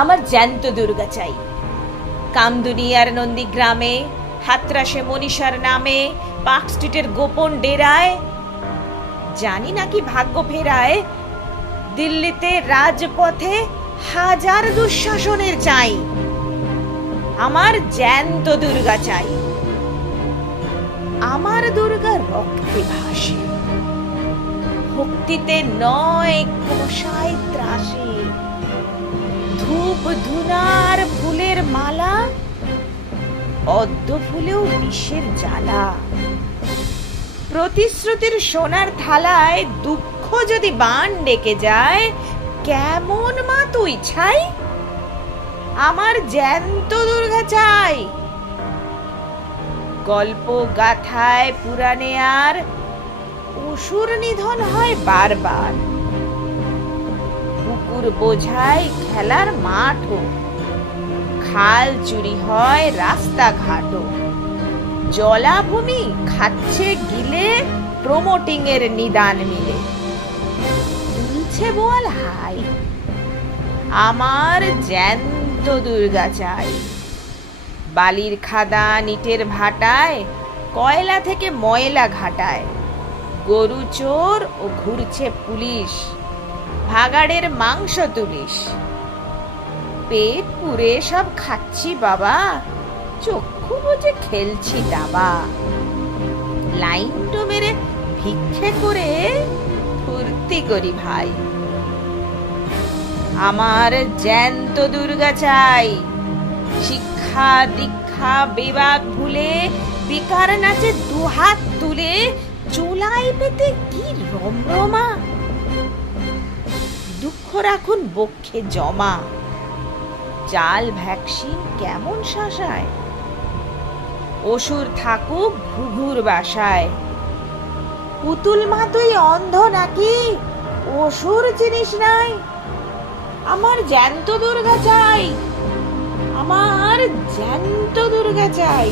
আমার জ্যান্ত দুর্গা চাই। কামদুনিয়ার নন্দীগ্রামে, হাতরাসে মনীষার নামে, পার্ক স্ট্রিটের গোপন ডেরায়, জানি নাকি ভাগ্য ফেরায়, দিল্লিতে রাজপথে হাজার দুঃশাসনের চাই। আমার জ্যান্ত দুর্গা চাই। আমার দুর্গা রক্তে ভাসে, ভক্তিতে নয় কষায় ত্রাসে। ধূপ ধুনার ফুলের মালা, পদ্ম ফুলেও বিষের জ্বালা। প্রতিশ্রুতির সোনার থালায় দুঃখ যদি বান ডেকে যায়, কেমন মা তুই ছাই? আমার জ্যান্ত দুর্গা চাই। গল্প গাথায় পুরাণে আর অসুর নিধন হয় বারবার। পুকুর বোঝায় খেলার মাঠও, খাল চুরি হয় রাস্তাঘাটও। জলাভূমি খাচ্ছে গিলে প্রমোটিং এর নিদান মিলে। তুলছে বোয়াল হাই। আমার জ্যান্ত দুর্গা চাই। বালির খাদান ইটের ভাটায়, কয়লা থেকে ময়লা ঘাটায়। গরু চোর ও ঘুরছে পুলিশ, ভাগাড়ের মাংস তুলিস। পেট পুরে সব খাচ্ছি বাবা, চক্ষু বুজে খেলছি দাবা। লাইনটো মেরে ভিক্ষে করে ফুর্তি করি ভাই। আমার জ্যান্ত দুর্গা চাই। শিক্ষা দীক্ষা বিভাগ ভুলে বেকার নাচে দুহাত তুলে, চোলাই পেতে কি রমরমা। দুঃখ রাখুন বক্ষে জমা, চাল ভ্যাকসিন কেমন শাসায়। অসুর থাকুক ঘুঘুর বাসায়। পুতুল মা তুই অন্ধ নাকি, অসুর জিনিস নাই? আমার জ্যান্ত দুর্গা চাই। আমার জ্যান্ত দুর্গা চাই।